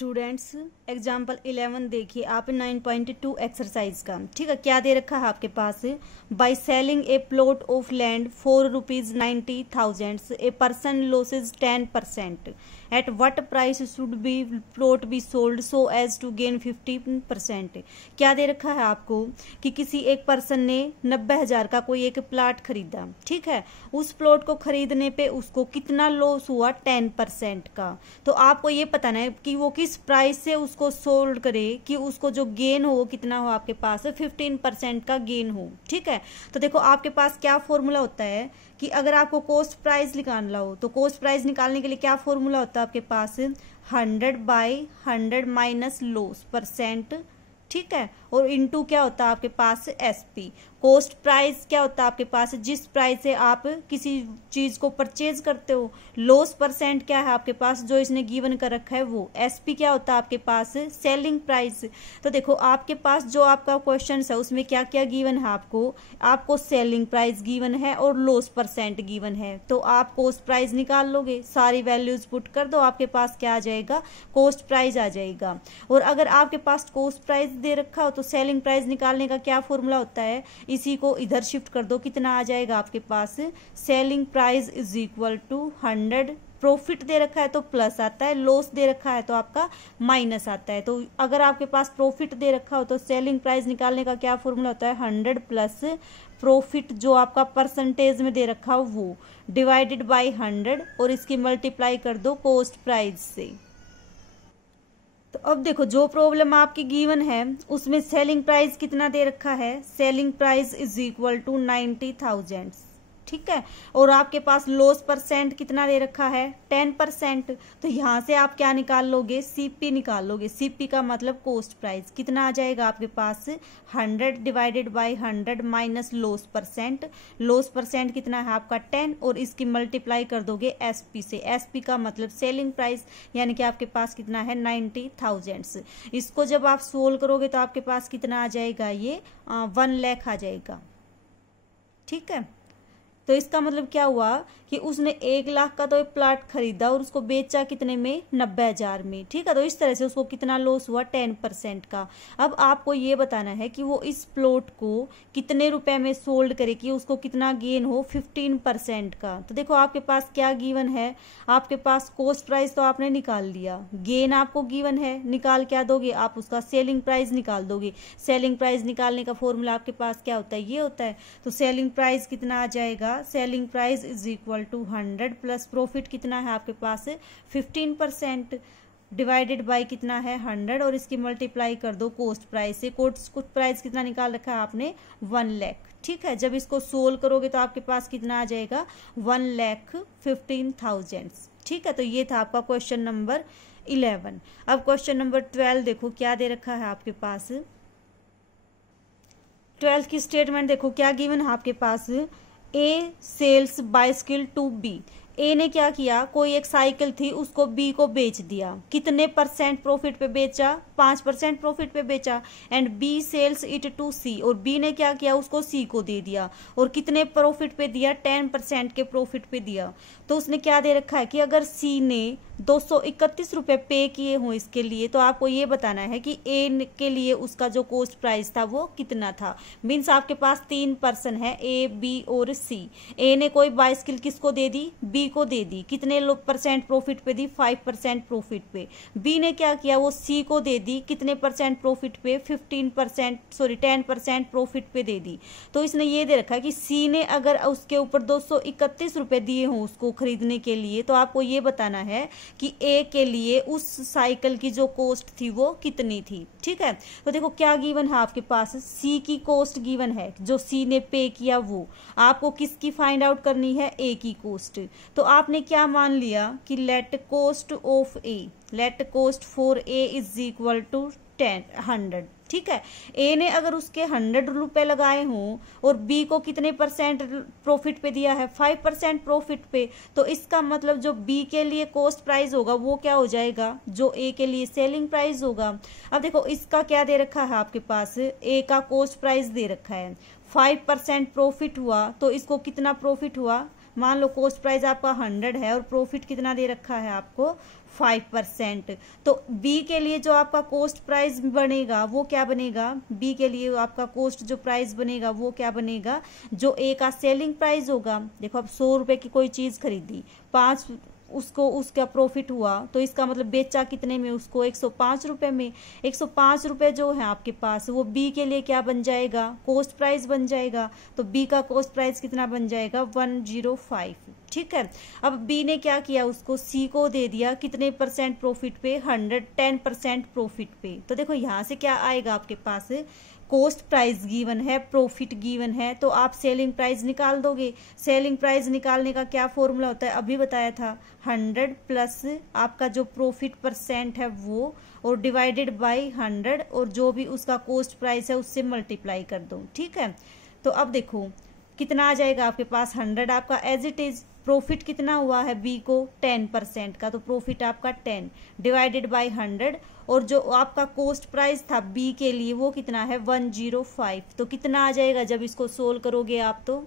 Students example 11 देखिए आप 9.2 exercise का। ठीक है, क्या दे रखा है आपके पास। By selling a plot of land for ₹90,000 a person losses 10%। At what price should be plot be sold so as to gain 15%। क्या दे रखा है आपको कि किसी एक पर्सन ने 90,000 का कोई एक प्लाट खरीदा। ठीक है, उस प्लॉट को खरीदने पे उसको कितना लॉस हुआ, 10% का। तो आपको ये पता है कि वो किस प्राइस से उसको सोल्ड करे कि उसको जो गेन हो वो कितना हो, आपके पास 15% का गेन हो। ठीक है, तो देखो आपके पास क्या फॉर्मूला होता है कि अगर आपको कॉस्ट प्राइस निकालना हो तो कॉस्ट प्राइस निकालने के लिए क्या फॉर्मूला होता है आपके पास, 100/100 माइनस लॉस परसेंट। ठीक है, और इनटू क्या होता है आपके पास, एसपी। कॉस्ट प्राइस क्या होता है आपके पास, जिस प्राइस से आप किसी चीज को परचेज करते हो। लॉस परसेंट क्या है आपके पास, जो इसने गिवन कर रखा है वो। एसपी क्या होता है आपके पास, सेलिंग प्राइस। तो देखो आपके पास जो आपका क्वेश्चन है उसमें क्या क्या गिवन है आपको सेलिंग प्राइस गिवन है और लॉस परसेंट गिवन है। तो आप कॉस्ट प्राइस निकाल लोगे, सारी वैल्यूज पुट कर दो, आपके पास क्या आ जाएगा, कॉस्ट प्राइस आ जाएगा। और अगर आपके पास कॉस्ट प्राइस दे रखा हो तो सेलिंग प्राइस निकालने का क्या फॉर्मूला होता है, इसी को इधर शिफ्ट कर दो, कितना आ जाएगा आपके पास, selling price is equal to 100। Profit दे रखा है तो प्लस आता है, लॉस दे रखा है तो आपका माइनस आता है। तो अगर आपके पास प्रॉफिट दे रखा हो तो सेलिंग प्राइस निकालने का क्या फॉर्मूला होता है, 100 प्लस प्रॉफिट जो आपका परसेंटेज में दे रखा हो वो डिवाइडेड बाय 100 और इसकी मल्टीप्लाई कर दो कॉस्ट प्राइस से। तो अब देखो जो प्रॉब्लम आपकी गिवन है उसमें सेलिंग प्राइस कितना दे रखा है, selling price is equal to 90,000। ठीक है, और आपके पास लॉस परसेंट कितना दे रखा है, 10%। तो यहां से आप क्या निकाल लोगे, सीपी निकाल लोगे। सीपी का मतलब कॉस्ट प्राइस। कितना आ जाएगा आपके पास, 100 divided by 100 minus loss percent. Loss percent कितना है आपका 10 और इसकी मल्टीप्लाई कर दोगे एसपी से। एसपी का मतलब सेलिंग प्राइस, यानी कि आपके पास कितना है, 90,000। इसको जब आप सोल्व करोगे तो आपके पास कितना आ जाएगा, ये 1 लाख आ जाएगा। ठीक है, तो इसका मतलब क्या हुआ कि उसने 1 लाख का तो एक प्लाट खरीदा और उसको बेचा कितने में, 90,000 में। ठीक है, तो इस तरह से उसको कितना लॉस हुआ, 10% का। अब आपको ये बताना है कि वो इस प्लॉट को कितने रुपए में सोल्ड करे कि उसको कितना गेन हो, 15% का। तो देखो आपके पास क्या गिवन है, आपके पास कॉस्ट प्राइस तो आपने निकाल लिया, गेन आपको गिवन है, निकाल क्या दोगे आप, उसका सेलिंग प्राइस निकाल दोगे। सेलिंग प्राइस निकालने का फॉर्मूला आपके पास क्या होता है, ये होता है। तो सेलिंग प्राइस कितना आ जाएगा, selling price is equal to 100 plus profit कितना है आपके पास, 15% डिवाइडेड बाय कितना है, 100 और इसकी मल्टीप्लाई कर दो कॉस्ट प्राइस से। कॉस्ट प्राइस कितना निकाल रखा है आपने, 1 लाख। ठीक है, जब इसको सोल्व करोगे तो आपके पास कितना आ जाएगा, 1,15,000। ठीक है, तो ये था आपका क्वेश्चन नंबर 11। अब क्वेश्चन नंबर 12 देखो क्या दे रखा है आपके पास। 12 की स्टेटमेंट देखो क्या गिवन है आपके पास, ए सेल्स बाइसिकल टू बी। ए ने क्या किया, कोई एक साइकिल थी उसको बी को बेच दिया। कितने परसेंट प्रॉफिट पे बेचा, 5% प्रॉफिट पे बेचा। And B sells it to C, और बी ने क्या किया, उसको सी को दे दिया। और कितने प्रॉफिट पे दिया, 10% के प्रॉफिट पे दिया। तो उसने क्या दे रखा है कि अगर सी ने 231 रुपए पे किए हों इसके लिए, तो आपको ये बताना है कि ए के लिए उसका जो कॉस्ट प्राइस था वो कितना था। मीन्स आपके पास 3 पर्सन है, ए बी और सी। ए ने कोई बाइसिकल किसको दे दी, बी को दे दी। कितने परसेंट प्रॉफिट पे दी, 5% प्रॉफिट पे। बी ने क्या किया, वो सी को दे दी। कितने परसेंट प्रॉफिट पे, 10% प्रॉफिट पे दे दी। तो इसने ये दे रखा है कि सी ने अगर उसके ऊपर 231 रुपए दिए हों उसको खरीदने के लिए, तो आपको ये बताना है कि ए के लिए उस साइकिल की जो कॉस्ट थी वो कितनी थी। ठीक है, तो देखो क्या गिवन है आपके पास, सी की कॉस्ट गिवन है, जो सी ने पे किया वो। आपको किसकी फाइंड आउट करनी है, ए की कॉस्ट। तो आपने क्या मान लिया कि let cost of A, let cost for A is equal to 100। ठीक है, ए ने अगर उसके 100 रुपए लगाए हों और बी को कितने परसेंट प्रॉफिट पे दिया है, 5% प्रॉफिट पे। तो इसका मतलब जो बी के लिए कॉस्ट प्राइस होगा वो क्या हो जाएगा, जो ए के लिए सेलिंग प्राइस होगा। अब देखो इसका क्या दे रखा है आपके पास, ए का कॉस्ट प्राइस दे रखा है, 5% प्रॉफिट हुआ तो इसको कितना प्रॉफिट हुआ, मान लो कॉस्ट प्राइस आपका 100 है और प्रॉफिट कितना दे रखा है आपको 5%। तो बी के लिए जो आपका कोस्ट प्राइस बनेगा वो क्या बनेगा, बी के लिए आपका कोस्ट जो प्राइस बनेगा वो क्या बनेगा, जो ए का सेलिंग प्राइस होगा। देखो अब 100 रुपए की कोई चीज खरीदी, 5 उसको उसका प्रॉफिट हुआ, तो इसका मतलब बेचा कितने में उसको, 105 रुपए में। 105 रुपए जो है आपके पास वो बी के लिए क्या बन जाएगा, कोस्ट प्राइस बन जाएगा। तो बी का कोस्ट प्राइस कितना बन जाएगा, 105। ठीक है, अब बी ने क्या किया, उसको सी को दे दिया कितने परसेंट प्रॉफिट पे, 110% प्रॉफिट पे। तो देखो यहाँ से क्या आएगा आपके पास, कोस्ट प्राइस गिवन है, प्रॉफिट गिवन है, तो आप सेलिंग प्राइस निकाल दोगे। सेलिंग प्राइस निकालने का क्या फॉर्मूला होता है, अभी बताया था, 100 प्लस आपका जो प्रॉफिट परसेंट है वो, और डिवाइडेड बाय 100, और जो भी उसका कोस्ट प्राइस है उससे मल्टीप्लाई कर दो। ठीक है, तो अब देखो कितना आ जाएगा आपके पास, 100 आपका एज इट इज। प्रॉफिट कितना हुआ है बी को, 10% का, तो प्रॉफिट आपका 10 डिवाइडेड बाय 100, और जो आपका कोस्ट प्राइस था बी के लिए वो कितना है, 105। तो कितना आ जाएगा जब इसको सोल्व करोगे आप, तो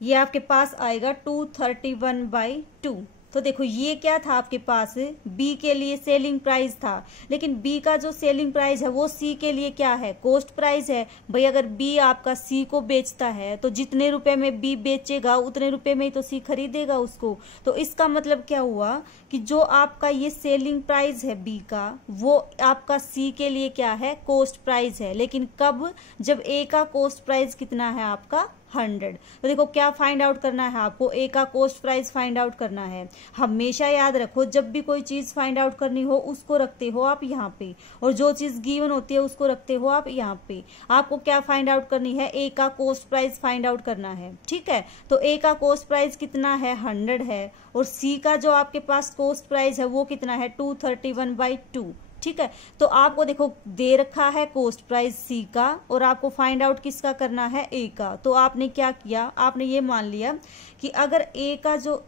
ये आपके पास आएगा 231/2। तो देखो ये क्या था आपके पास, बी के लिए सेलिंग प्राइस था, लेकिन बी का जो सेलिंग प्राइस है वो सी के लिए क्या है, कोस्ट प्राइस है। भाई अगर बी आपका सी को बेचता है तो जितने रुपए में बी बेचेगा उतने रुपए में ही तो सी खरीदेगा उसको। तो इसका मतलब क्या हुआ कि जो आपका ये सेलिंग प्राइस है बी का, वो आपका सी के लिए क्या है, कोस्ट प्राइस है। लेकिन कब, जब ए का कोस्ट प्राइस कितना है आपका, 100। तो देखो क्या फाइंड आउट करना है आपको, ए का कोस्ट प्राइस फाइंड आउट करना है। हमेशा याद रखो जब भी कोई चीज फाइंड आउट करनी हो उसको रखते हो आप यहाँ पे, और जो चीज गिवन होती है उसको रखते हो आप यहाँ पे। आपको क्या फाइंड आउट करनी है, ए का कोस्ट प्राइस फाइंड आउट करना है। ठीक है, तो ए का कोस्ट प्राइस कितना है, 100 है, और सी का जो आपके पास कोस्ट प्राइस है वो कितना है, 231/2। ठीक है, तो आपको देखो दे रखा है कोस्ट प्राइस सी का, और आपको फाइंड आउट किसका करना है, ए का। तो आपने क्या किया, आपने ये मान लिया कि अगर ए का जो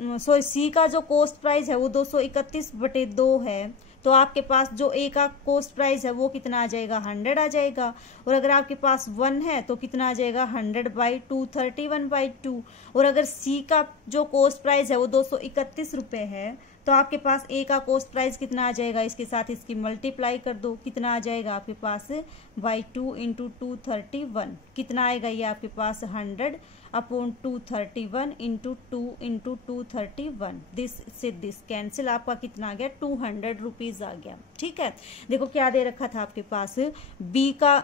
सी का जो कोस्ट प्राइस है वो 231/2 है, तो आपके पास जो ए का कोस्ट प्राइस है वो कितना आ जाएगा, 100 आ जाएगा। और अगर आपके पास 1 है तो कितना आ जाएगा, 100/231/2। और अगर सी का जो कोस्ट प्राइस है वो 231 रुपए है, तो आपके पास ए का कोस्ट प्राइस कितना आ जाएगा, इसके साथ इसकी मल्टीप्लाई कर दो, कितना आ जाएगा आपके पास, बाई 2 × 231। कितना आएगा ये आपके पास, 100/231 × 2 × 231। दिस से दिस कैंसिल, आपका कितना आ गया, 200 रुपीज आ गया। ठीक है, देखो क्या दे रखा था आपके पास, बी का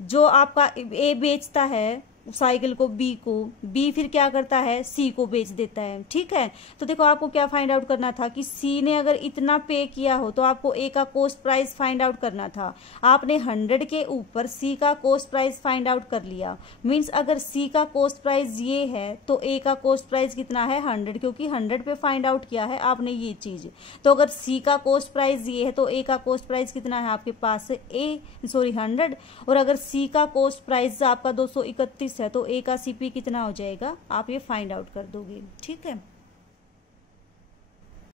जो आपका ए बेचता है साइकिल को बी को, बी फिर क्या करता है, सी को बेच देता है। ठीक है, तो देखो आपको क्या फाइंड आउट करना था कि सी ने अगर इतना पे किया हो तो आपको ए का कोस्ट प्राइस फाइंड आउट करना था। आपने 100 के ऊपर सी का कोस्ट प्राइस फाइंड आउट कर लिया। मींस अगर सी का कोस्ट प्राइस ये है तो ए का कोस्ट प्राइस कितना है, 100, क्योंकि 100 पे फाइंड आउट किया है आपने ये चीज। तो अगर सी का कोस्ट प्राइस ये है तो ए का कोस्ट प्राइस कितना है आपके पास, 100। और अगर सी का कोस्ट प्राइस आपका 231 है तो ए का सीपी कितना हो जाएगा, आप ये फाइंड आउट कर दोगे। ठीक है।